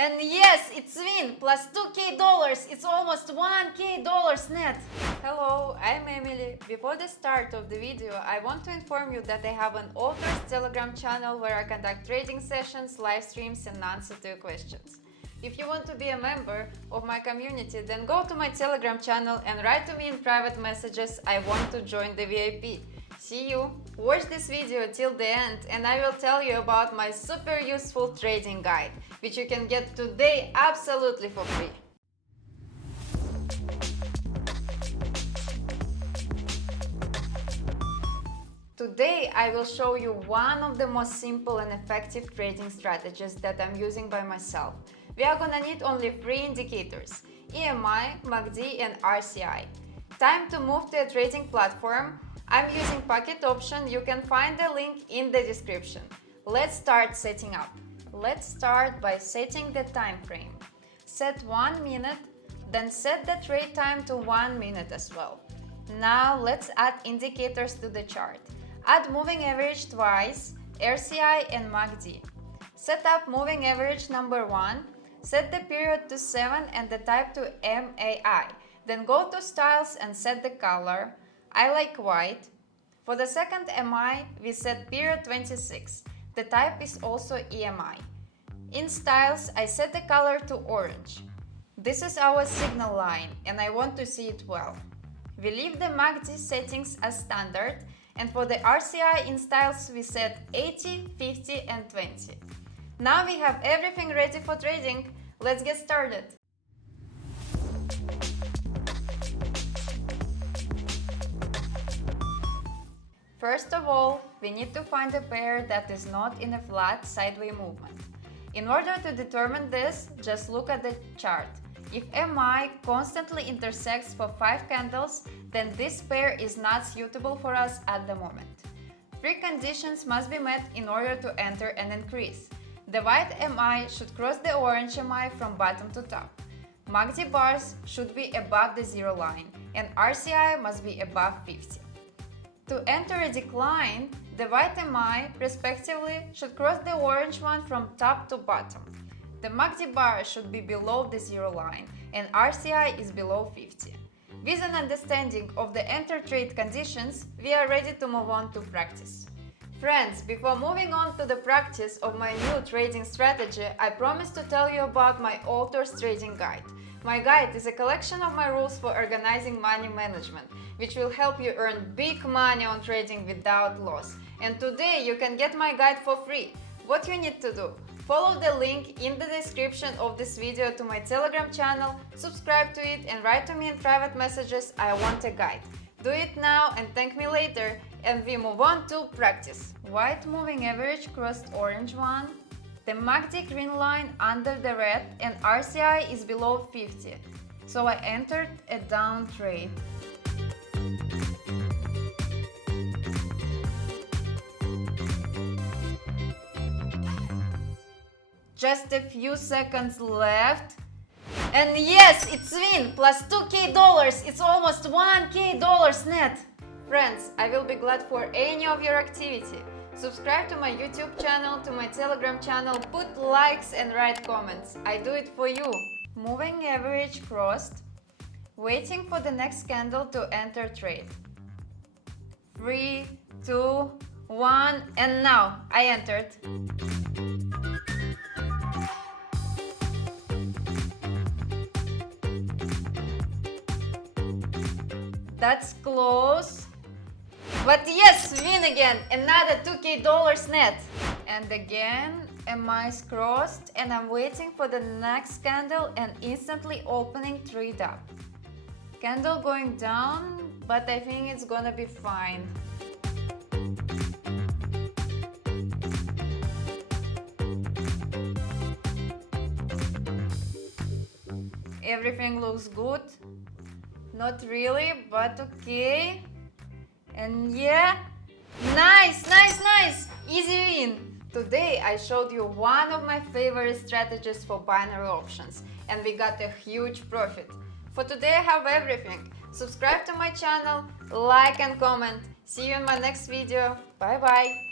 And yes, it's win plus $2,000. It's almost $1,000 net. Hello, I'm Emily. Before the start of the video, I want to inform you that I have an author's Telegram channel where I conduct trading sessions, live streams and answer to your questions. If you want to be a member of my community, then go to my Telegram channel and write to me in private messages, I want to join the VIP. See you! Watch this video till the end and I will tell you about my super useful trading guide, which you can get today absolutely for free. Today I will show you one of the most simple and effective trading strategies that I'm using by myself. We are gonna need only 3 indicators: EMI, MACD and RSI. Time to move to a trading platform. I'm using Pocket Option. You can find the link in the description. Let's start setting up. Let's start by setting the time frame. Set 1 minute, then set the trade time to 1 minute as well. Now let's add indicators to the chart. Add moving average twice, RSI and MACD. Set up moving average number 1, set the period to 7 and the type to MAI. Then go to styles and set the color. I like white. For the second MI, we set period 26. The type is also EMI. In styles, I set the color to orange. This is our signal line and I want to see it well. We leave the MACD settings as standard, and for the RSI in styles we set 80, 50 and 20. Now we have everything ready for trading. Let's get started. First of all, we need to find a pair that is not in a flat sideways movement. In order to determine this, just look at the chart. If MI constantly intersects for 5 candles, then this pair is not suitable for us at the moment. 3 conditions must be met in order to enter an increase. The white MI should cross the orange MI from bottom to top. MACD bars should be above the zero line, and RSI must be above 50. To enter a decline, the white MI, respectively, should cross the orange one from top to bottom. The MACD bar should be below the zero line, and RSI is below 50. With an understanding of the enter trade conditions, we are ready to move on to practice. Friends, before moving on to the practice of my new trading strategy, I promise to tell you about my author's trading guide. My guide is a collection of my rules for organizing money management, which will help you earn big money on trading without loss. And today you can get my guide for free. What you need to do? Follow the link in the description of this video to my Telegram channel, subscribe to it and write to me in private messages, I want a guide. Do it now and thank me later, and we move on to practice. White moving average crossed orange one. The MACD green line under the red and RSI is below 50. So I entered a down trade. Just a few seconds left. And yes, it's win plus $2,000. It's almost $1,000 net. Friends, I will be glad for any of your activity. Subscribe to my YouTube channel, to my Telegram channel, put likes and write comments. I do it for you. Moving average crossed. Waiting for the next candle to enter trade. 3, 2, 1, and now I entered. That's close. But yes, win again, another $2,000 net. And again, MI's crossed and I'm waiting for the next candle and instantly opening trade up. Candle going down, but I think it's gonna be fine. Everything looks good. Not really, but okay. And yeah, nice! Easy win! Today I showed you one of my favorite strategies for binary options and we got a huge profit. For today I have everything. Subscribe to my channel, like and comment. See you in my next video. Bye bye!